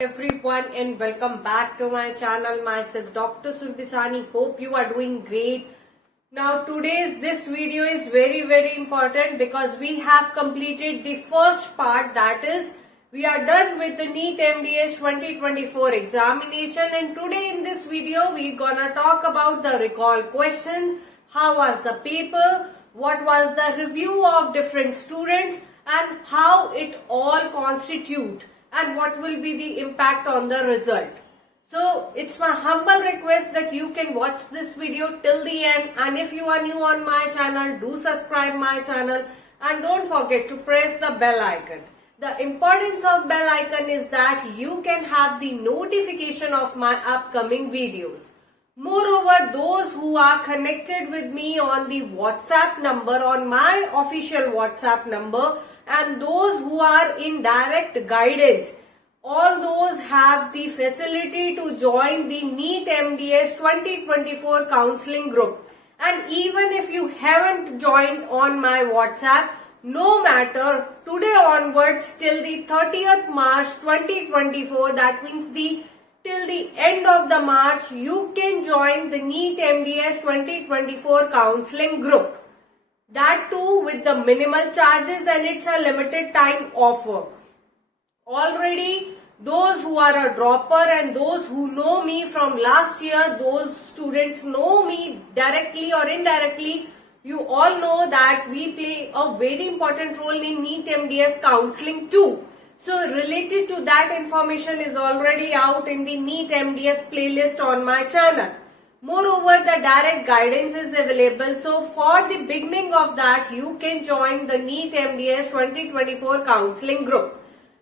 Everyone and welcome back to my channel. Myself Dr. Surbisani. Hope you are doing great. Now this video is very important because we have completed the first part, that is we are done with the NEET MDS 2024 examination, and today in this video we gonna talk about the recall question, how was the paper, what was the review of different students and how it all constitute and what will be the impact on the result. So it's my humble request that you can watch this video till the end, and if you are new on my channel, do subscribe my channel and don't forget to press the bell icon. The importance of bell icon is that you can have the notification of my upcoming videos. Moreover, those who are connected with me on the WhatsApp number, on my official WhatsApp number, and those who are in direct guidance, all those have the facility to join the NEET MDS 2024 counseling group. And even if you haven't joined on my WhatsApp, no matter, today onwards till the 30th March 2024, that means till the end of the March, you can join the NEET MDS 2024 counseling group. That too with the minimal charges, and it's a limited time offer. Already those who are a dropper and those who know me from last year, those students know me directly or indirectly, you all know that we play a very important role in NEET MDS counseling too. So related to that information is already out in the NEET MDS playlist on my channel. Moreover, the direct guidance is available. So for the beginning of that, you can join the NEET MDS 2024 counseling group.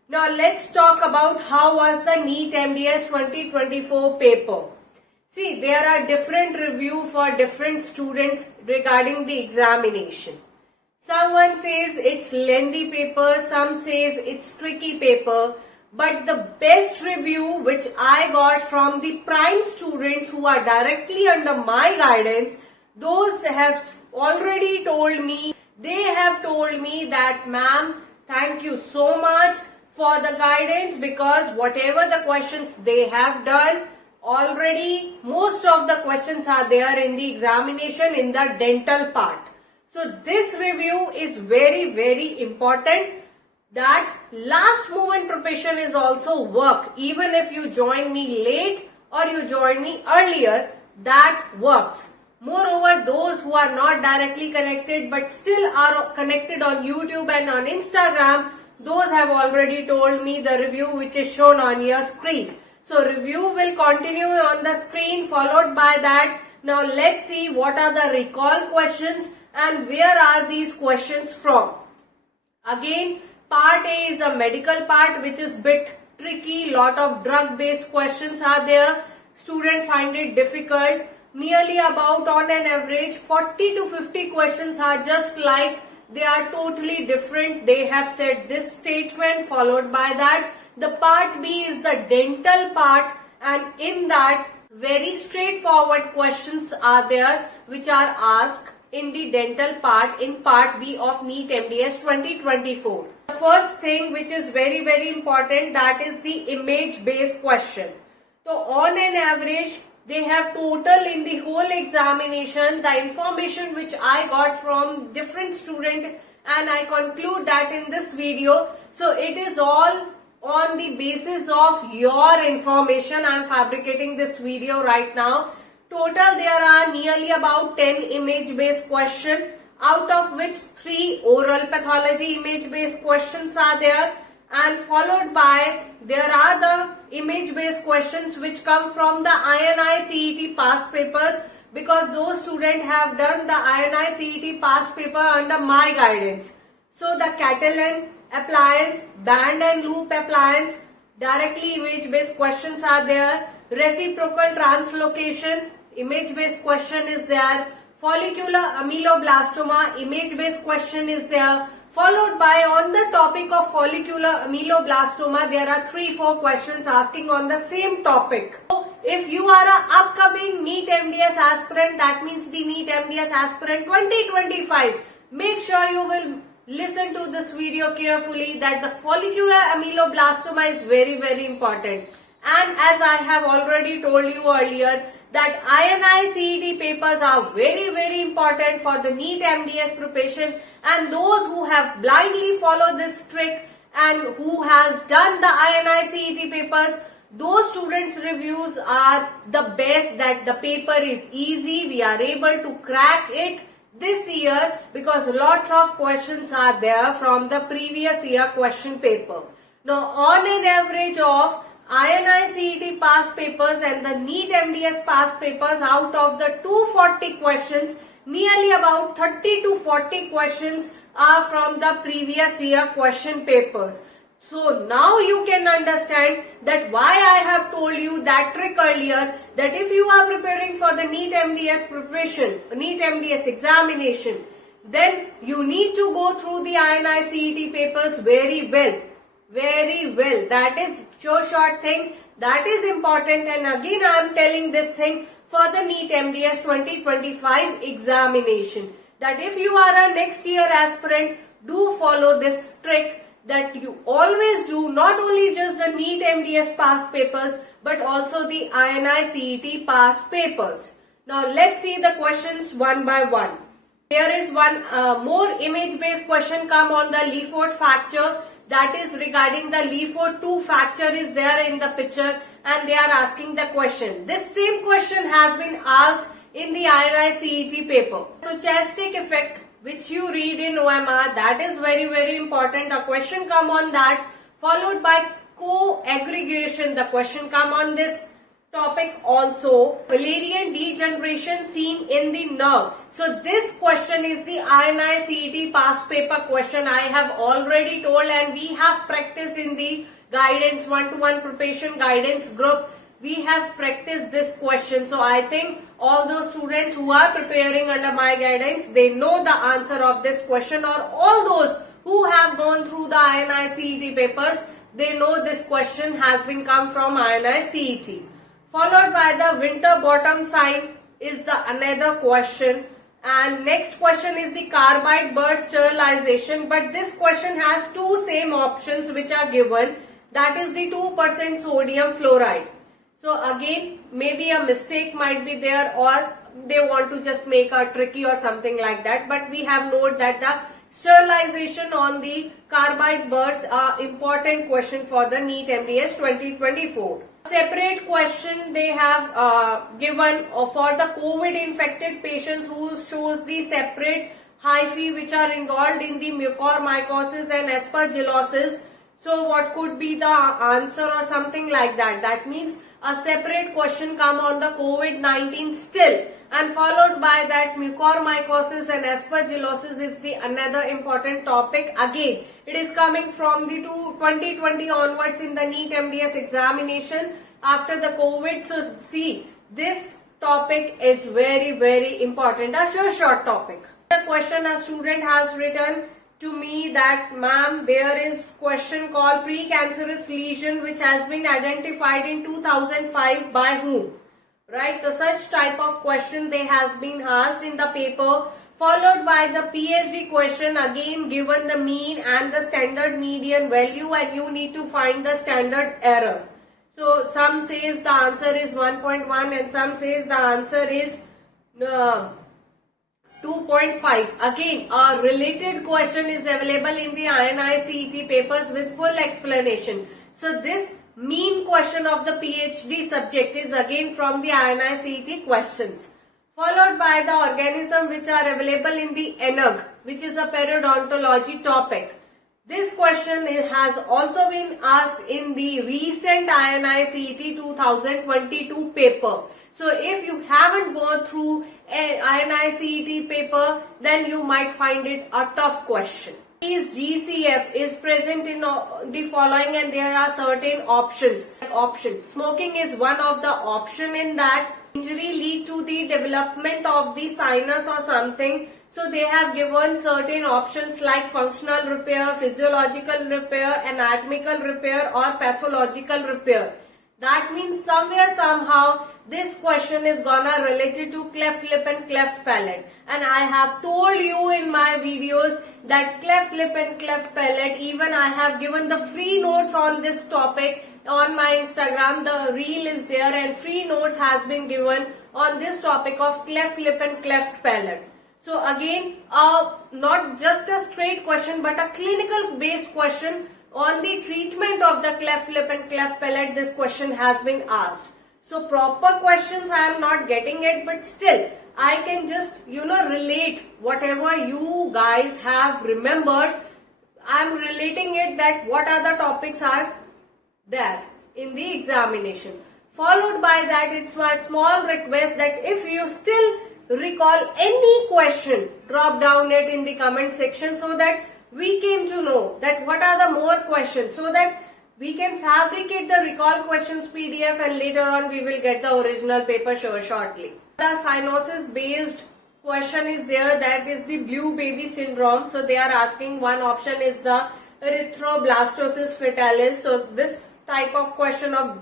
Now let's talk about how was the NEET MDS 2024 paper. See, there are different review for different students regarding the examination. Someone says it's lengthy paper, some says it's tricky paper. But the best review which I got from the prime students who are directly under my guidance, those have already told me, they have told me that ma'am, thank you so much for the guidance, because whatever the questions they have done already, most of the questions are there in the examination in the dental part. So this review is very important. That last moment preparation is also work. Even if you join me late or you join me earlier, that works. Moreover, those who are not directly connected but still are connected on YouTube and on Instagram, those have already told me the review which is shown on your screen. So review will continue on the screen, followed by that. Now let's see what are the recall questions and where are these questions from. Again, Part A is a medical part which is bit tricky. Lot of drug based questions are there. Students find it difficult. Nearly about on an average 40 to 50 questions are just like, they are totally different. They have said this statement, followed by that. The part B is the dental part, and in that very straightforward questions are there which are asked in the dental part in part B of NEET MDS 2024. The first thing which is very important, that is the image based question. So on an average they have total in the whole examination, the information which I got from different student, and I conclude that in this video. So it is all on the basis of your information. I am fabricating this video right now. Total there are nearly about 10 image based questions, out of which 3 oral pathology image based questions are there, and followed by there are the image based questions which come from the INI CET past papers, because those students have done the INI CET past paper under my guidance. So the Catalan appliance, band and loop appliance, directly image based questions are there. Reciprocal translocation image based question is there. Follicular ameloblastoma image based question is there. Followed by, on the topic of follicular ameloblastoma, there are 3-4 questions asking on the same topic. So if you are an upcoming NEET MDS aspirant, that means the NEET MDS aspirant 2025, make sure you will listen to this video carefully that the follicular ameloblastoma is very, very important. And as I have already told you earlier, that INI CET papers are very, very important for the NEET MDS preparation, and those who have blindly followed this trick and who has done the INI CET papers, those students' reviews are the best, that the paper is easy, we are able to crack it this year because lots of questions are there from the previous year question paper. Now, on an average of INI CET past papers and the NEET MDS past papers, out of the 240 questions, nearly about 30 to 40 questions are from the previous year question papers. So now you can understand that why I have told you that trick earlier, that if you are preparing for the NEET MDS preparation, NEET MDS examination, then you need to go through the INI CET papers very well. Very well. That is sure short thing. That is important, and again I am telling this thing for the NEET MDS 2025 examination, that if you are a next year aspirant, do follow this trick, that you always do not only just the NEET MDS past papers but also the INI CET past papers. Now let's see the questions one by one. There is one more image based question come on the Lefort fracture, that is regarding the Lefort 2 fracture is there in the picture, and they are asking the question. This same question has been asked in the INI CET paper. So Chastic effect, which you read in OMR, that is very, very important. A question come on that, followed by co-aggregation. The question come on this topic also. Valerian degeneration seen in the nerve. So this question is the INI CET past paper question. I have already told, and we have practiced in the guidance, one-to-one preparation guidance group. We have practiced this question. So I think all those students who are preparing under my guidance, they know the answer of this question, or all those who have gone through the INI CET papers, they know this question has been come from INI CET. Followed by the winter bottom sign is the another question, and next question is the carbide burst sterilization, but this question has two same options which are given, that is the 2% sodium fluoride. So again, maybe a mistake might be there, or they want to just make a tricky or something like that, but we have noted that the sterilization on the carbide burst are important question for the NEET MDS 2024. Separate question they have given for the COVID infected patients who shows the separate hyphae which are involved in the mucormycosis and aspergillosis. So what could be the answer or something like that? That means a separate question come on the COVID-19 still, and followed by that mucormycosis and aspergillosis is the another important topic. Again, it is coming from the 2020 onwards in the NEET MDS examination after the COVID. So see, this topic is very, very important. A short topic. The question a student has written to me that, ma'am, there is question called precancerous lesion which has been identified in 2005 by whom? Right, so such type of question they has been asked in the paper, followed by the PhD question, again given the mean and the standard median value, and you need to find the standard error. So some says the answer is 1.1 and some says the answer is 2.5. Again, a related question is available in the INI CET papers with full explanation. So this mean question of the PhD subject is again from the INI CET questions. Followed by the organism which are available in the ENUG, which is a periodontology topic. This question has also been asked in the recent INI CET 2022 paper. So if you haven't gone through an INI CET paper, then you might find it a tough question. Is GCF is present in the following, and there are certain options. Smoking is one of the option in that. Injury lead to the development of the sinus or something. So they have given certain options like functional repair, physiological repair, anatomical repair or pathological repair. That means somewhere somehow this question is gonna related to cleft lip and cleft palate. And I have told you in my videos that cleft lip and cleft palate, even I have given the free notes on this topic on my Instagram. The reel is there and free notes has been given on this topic of cleft lip and cleft palate. So again, not just a straight question but a clinical based question on the treatment of the cleft lip and cleft palate. This question has been asked. So proper questions I am not getting it, but still I can just relate whatever you guys have remembered. I am relating it that what other topics are there in the examination. Followed by that, it's my small request that if you still recall any question, drop down it in the comment section so that we came to know that what are the more questions, so that we can fabricate the recall questions PDF and later on we will get the original paper shortly. The cyanosis based question is there, that is the blue baby syndrome. So they are asking, one option is the erythroblastosis fetalis. So this type of question of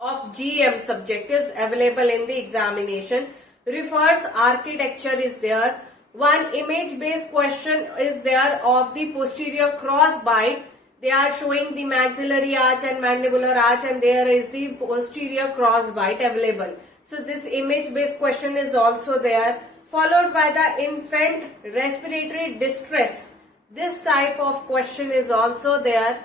GM subject is available in the examination. Refers architecture is there. One image based question is there of the posterior cross bite. They are showing the maxillary arch and mandibular arch and there is the posterior cross bite available. So this image based question is also there. Followed by the infant respiratory distress. This type of question is also there.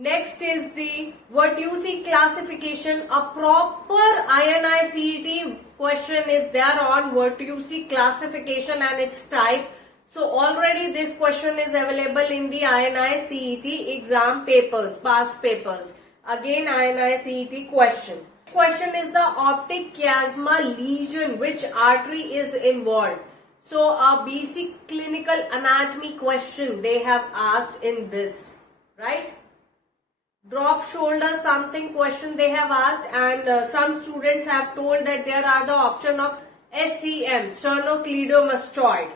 Next is the Vertusi classification. A proper INI-CET question is there on Vertusi classification and its type. So already this question is available in the INI-CET exam papers, past papers. Again INI-CET question. Question is the optic chiasma lesion, which artery is involved. So a basic clinical anatomy question they have asked in this, right? Drop shoulder something question they have asked, and some students have told that there are the option of SCM, sternocleidomastoid.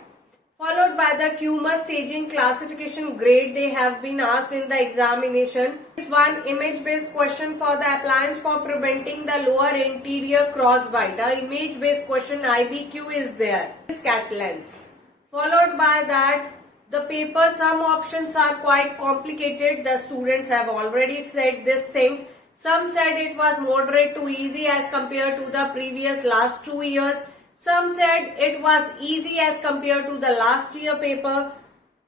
Followed by the tumor staging classification grade they have been asked in the examination. One image based question for the appliance for preventing the lower anterior crossbite. The image based question IBQ is there. Cat lens. Followed by that, the paper, some options are quite complicated. The students have already said these things. Some said it was moderate to easy as compared to the previous last 2 years. Some said it was easy as compared to the last year paper.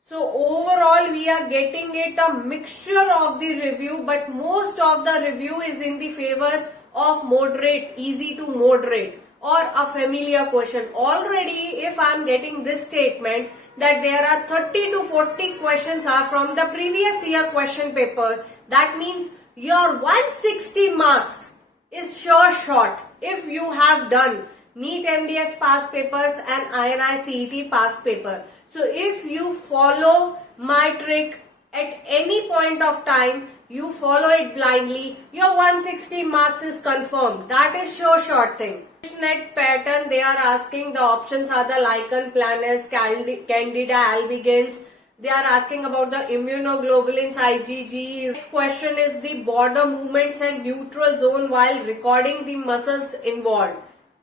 So overall we are getting it a mixture of the review, but most of the review is in the favor of moderate, easy to moderate, or a familiar question. Already if I am getting this statement that there are 30 to 40 questions are from the previous year question paper, that means your 160 marks is sure shot if you have done NEET MDS past papers and INI-CET past paper. So if you follow my trick at any point of time, you follow it blindly, your 160 marks is confirmed. That is sure shot thing. Net pattern they are asking, the options are the lichen planus, candida albigans. They are asking about the immunoglobulins, IgG. This question is the border movements and neutral zone while recording the muscles involved.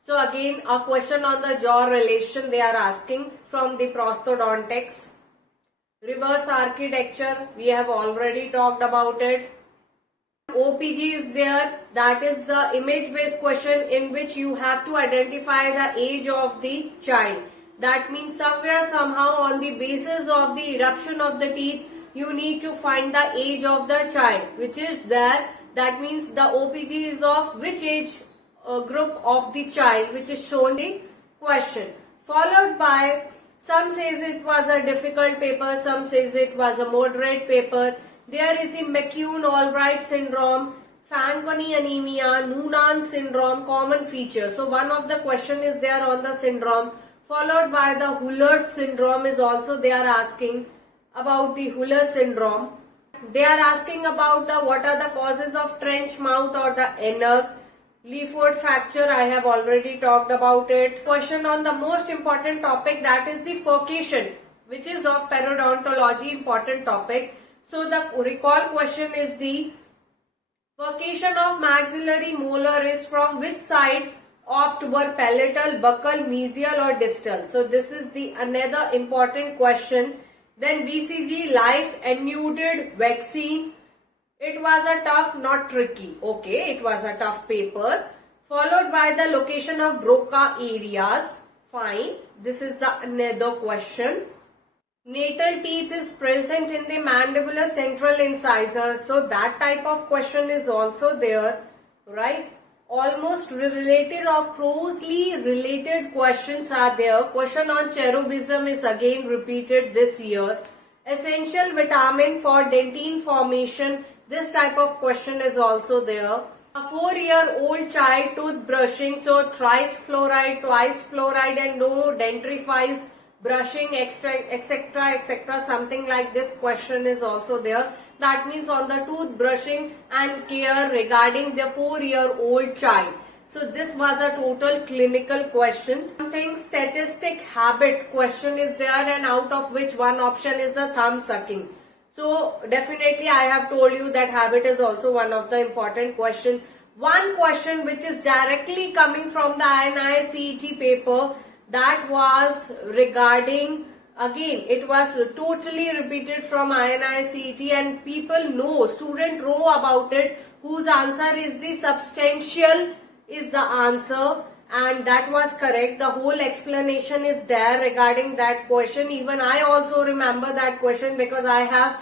So again a question on the jaw relation they are asking from the prosthodontics. Reverse architecture, we have already talked about it. OPG is there, that is the image based question in which you have to identify the age of the child. That means somewhere somehow on the basis of the eruption of the teeth you need to find the age of the child which is there. That means the OPG is of which age group of the child which is shown in the question. Followed by, some says it was a difficult paper, some says it was a moderate paper. There is the McCune-Albright syndrome, Fanconi anemia, Noonan syndrome, common feature. So one of the question is there on the syndrome. Followed by the Hüller's syndrome is also they are asking about the Hüller syndrome. They are asking about the what are the causes of trench mouth or the Ehrlich. Leaford fracture, I have already talked about it. Question on the most important topic, that is the furcation, which is of periodontology, important topic. So the recall question is the Location of maxillary molar is from which side? Opt-were palatal, buccal, mesial or distal. So this is the another important question. Then BCG, life enuded vaccine. It was a tough, not tricky. Okay, it was a tough paper. Followed by the location of Broca areas. Fine. This is the another question. Natal teeth is present in the mandibular central incisor. So that type of question is also there, right? Almost related or closely related questions are there. Question on cherubism is again repeated this year. Essential vitamin for dentine formation. This type of question is also there. A 4-year-old child tooth brushing. So thrice fluoride, twice fluoride and no dentrifies brushing, etc. Something like this question is also there. That means on the tooth brushing and care regarding the 4-year-old child. So this was a total clinical question. Something statistic habit question is there, and out of which one option is the thumb sucking. So definitely I have told you that habit is also one of the important question. One question which is directly coming from the INI CET paper, that was regarding, again it was totally repeated from INI CET, and people know, students know about it, whose answer is the substantial is the answer, and that was correct. The whole explanation is there regarding that question. Even I also remember that question because I have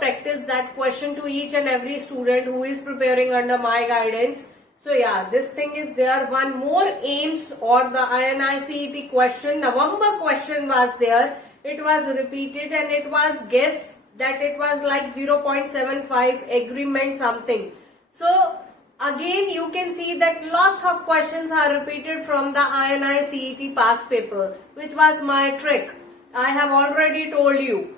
practiced that question to each and every student who is preparing under my guidance. So yeah, this thing is there. One more AIMS or the INI CET question, November question was there. It was repeated and it was guessed that it was like 0.75 agreement something. So again you can see that lots of questions are repeated from the INI CET past paper, which was my trick. I have already told you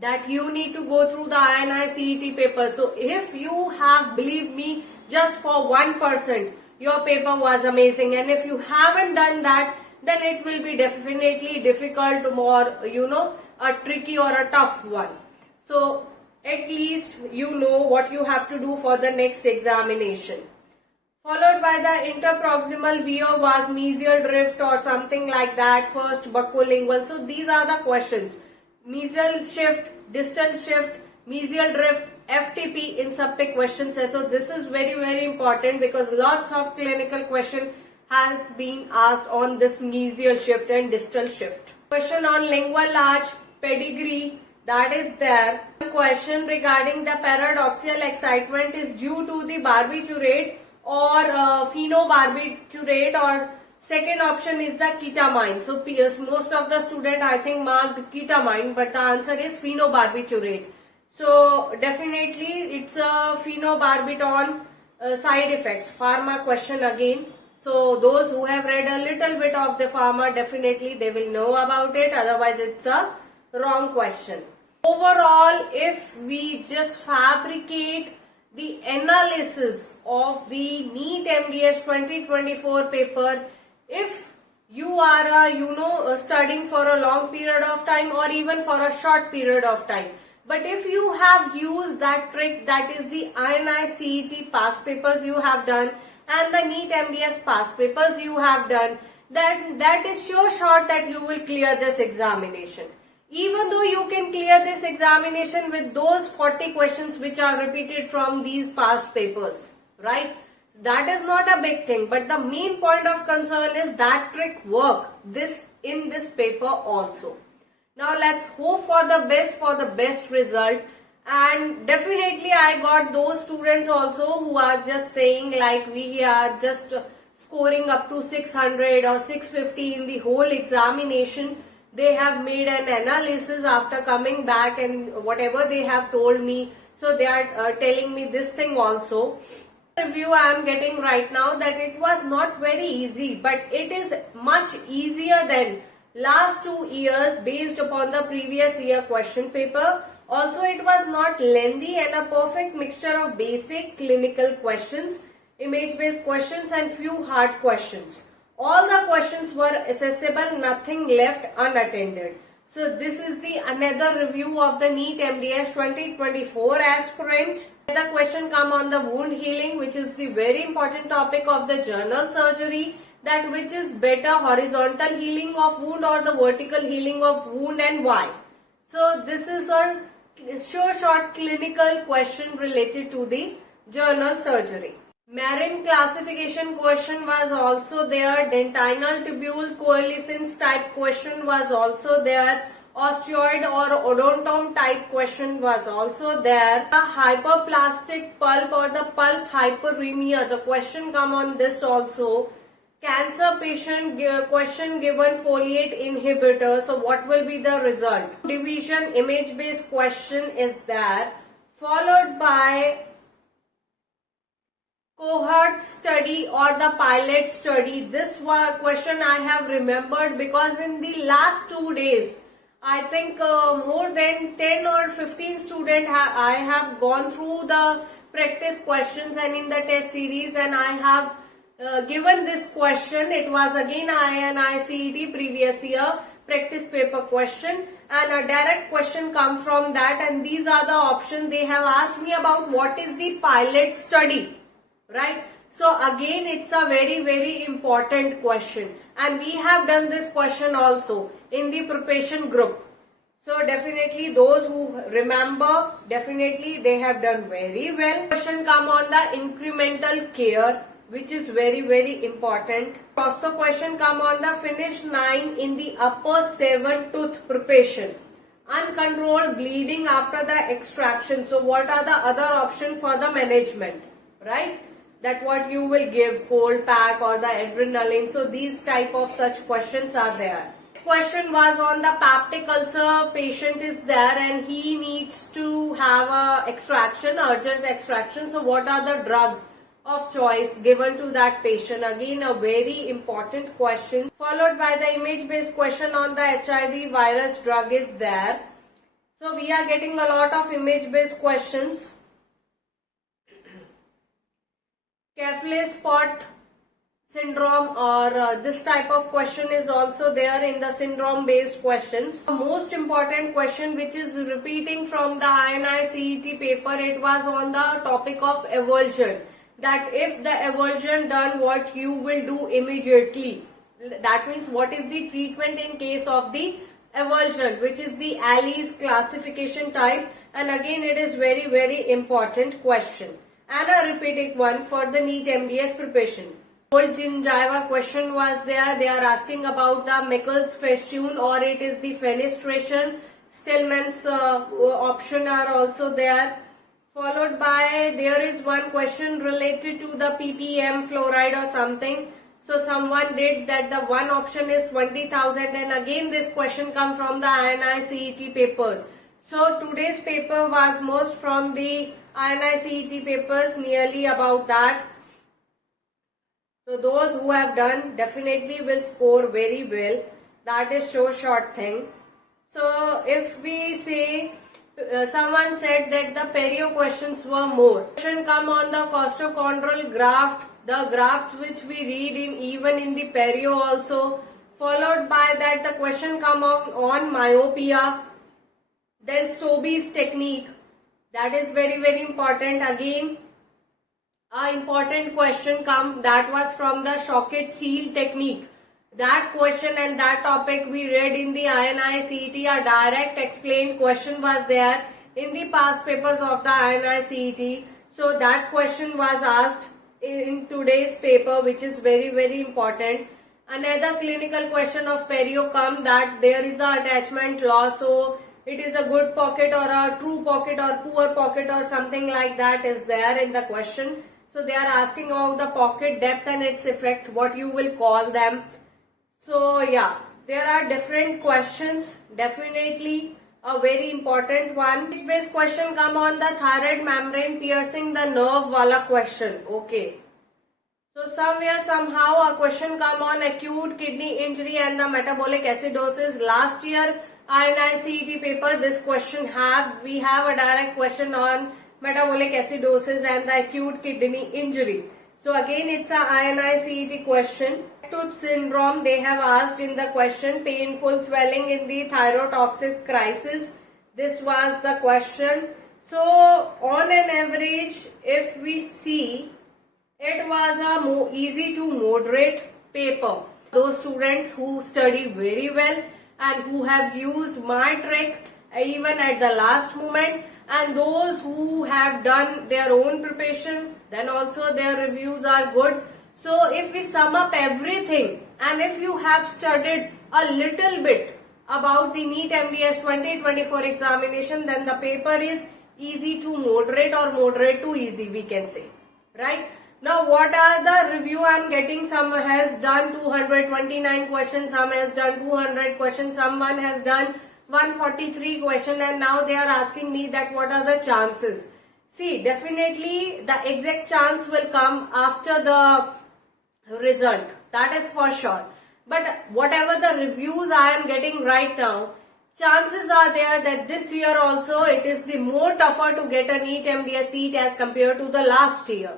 that you need to go through the INI CET paper. So if you have, believe me, just for 1%, your paper was amazing. And if you haven't done that, then it will be definitely difficult, more, a tricky or a tough one. So at least you know what you have to do for the next examination. Followed by the interproximal veer was mesial drift or something like that. First buccolingual. So these are the questions. Mesial shift, distal shift, mesial drift, FTP in sub-pick question set. So this is very, very important because lots of clinical question has been asked on this mesial shift and distal shift. Question on lingual arch, pedigree, that is there. Question regarding the paradoxical excitement is due to the barbiturate or phenobarbiturate, or second option is the ketamine. So most of the student I think marked ketamine, but the answer is phenobarbiturate. So definitely it's a phenobarbital side effects. Pharma question again. So those who have read a little bit of the pharma, definitely they will know about it. Otherwise it's a wrong question. Overall, if we just fabricate the analysis of the NEET MDS 2024 paper, if you are studying for a long period of time or even for a short period of time, but if you have used that trick, that is the INI CET past papers you have done and the NEET MDS past papers you have done, then that is sure shot that you will clear this examination. Even though you can clear this examination with those 40 questions which are repeated from these past papers, right? That is not a big thing, but the main point of concern is that trick work in this paper also. Now let's hope for the best result, and definitely I got those students also who are just saying like we are just scoring up to 600 or 650 in the whole examination. They have made an analysis after coming back and whatever they have told me. So they are telling me this thing also. Review I am getting right now that it was not very easy, but it is much easier than last 2 years based upon the previous year question paper. Also it was not lengthy and a perfect mixture of basic clinical questions, image based questions and few hard questions. All the questions were accessible, nothing left unattended. So this is the another review of the NEET MDS 2024 aspirant. The question come on the wound healing, which is the very important topic of the general surgery, that which is better, horizontal healing of wound or the vertical healing of wound, and why. So this is a short clinical question related to the general surgery. Marin classification question was also there. Dentinal tubule coalescence type question was also there. Osteoid or odontome type question was also there. A hyperplastic pulp or the pulp hyperemia, the question come on this also. Cancer patient question given folate inhibitor. So what will be the result? Division image based question is there. Followed by cohort study or the pilot study. This question I have remembered because in the last 2 days, I think more than 10 or 15 students I have gone through the practice questions and in the test series, and I have given this question. It was again INI CET previous year practice paper question, and a direct question come from that, and these are the options. They have asked me about what is the pilot study. Right? So again, it's a very important question, and we have done this question also in the preparation group. So definitely those who remember, definitely they have done very well. Question come on the incremental care, which is very important. Also question come on the finish 9 in the upper 7 tooth preparation. Uncontrolled bleeding after the extraction. So what are the other options for the management? Right? That what you will give, cold pack or the adrenaline. So these type of such questions are there. Question was on the peptic ulcer. Patient is there and he needs to have a extraction, urgent extraction. So what are the drug of choice given to that patient? Again, a very important question. Followed by the image based question on the HIV virus drug is there. So we are getting a lot of image based questions. Kefle spot syndrome or this type of question is also there in the syndrome based questions. The most important question which is repeating from the INI CET paper, it was on the topic of avulsion. That if the avulsion done, what you will do immediately. That means what is the treatment in case of the avulsion, which is the Alice classification type, and again it is very important question. And a repeating one for the NEET MDS preparation. Old gingiva question was there. They are asking about the Meckel's festune or it is the fenestration. Stillman's option are also there. Followed by there is one question related to the ppm fluoride or something. So someone did that the one option is 20,000, and again this question come from the INI CET paper. So today's paper was most from the INI CET papers, nearly about that. So those who have done definitely will score very well. That is so short thing. So if we say someone said that the perio questions were more. Question come on the costochondral graft, the grafts which we read in even in the perio also. Followed by that the question come on myopia. Then Stobbe's technique. That is very important. Again, an important question come that was from the Shocket seal technique. That question and that topic we read in the INI CET, a direct explained question was there in the past papers of the INI CET. So that question was asked in today's paper, which is very important. Another clinical question of perio come that there is the attachment loss. So it is a good pocket or a true pocket or poor pocket or something like that is there in the question. So they are asking about the pocket depth and its effect, what you will call them. So yeah, there are different questions. Definitely a very important one. Which based question come on the thyroid membrane piercing the nerve wala question. Okay. So somewhere somehow a question come on acute kidney injury and the metabolic acidosis. Last year INI CET paper, this question we have a direct question on metabolic acidosis and the acute kidney injury. So again, it's a INI CET question. Tooth syndrome, they have asked in the question, painful swelling in the thyrotoxic crisis. This was the question. So on an average, if we see, it was a easy to moderate paper. Those students who study very well and who have used my trick even at the last moment, and those who have done their own preparation, then also their reviews are good. So if we sum up everything, and if you have studied a little bit about the NEET MDS 2024 examination, then the paper is easy to moderate or moderate to easy, we can say, right? Now what are the review I am getting? Some has done 229 questions, some has done 200 questions, someone has done 143 question, and now they are asking me that what are the chances. See, definitely the exact chance will come after the result, that is for sure. But whatever the reviews I am getting right now, chances are there that this year also it is the more tougher to get a NEET MDS seat as compared to the last year,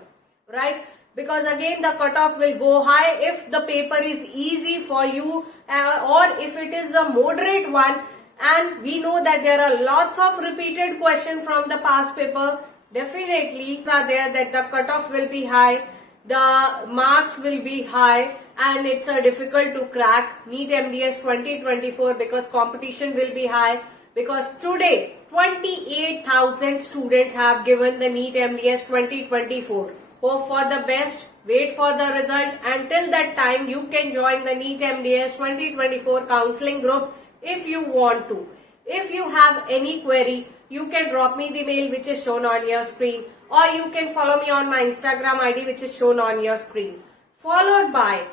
right? Because again the cutoff will go high if the paper is easy for you, or if it is a moderate one, and we know that there are lots of repeated questions from the past paper. Definitely are there that the cutoff will be high, the marks will be high, and it's difficult to crack NEET MDS 2024 because competition will be high. Because today 28,000 students have given the NEET MDS 2024. Hope for the best, wait for the result. Until that time, you can join the NEET MDS 2024 counseling group if you want to. If you have any query, you can drop me the mail which is shown on your screen, or you can follow me on my Instagram ID which is shown on your screen. Followed by,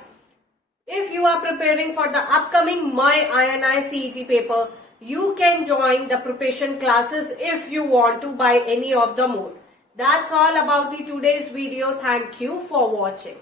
if you are preparing for the upcoming My INI CET paper, you can join the preparation classes if you want to by any of the mode. That's all about the today's video. Thank you for watching.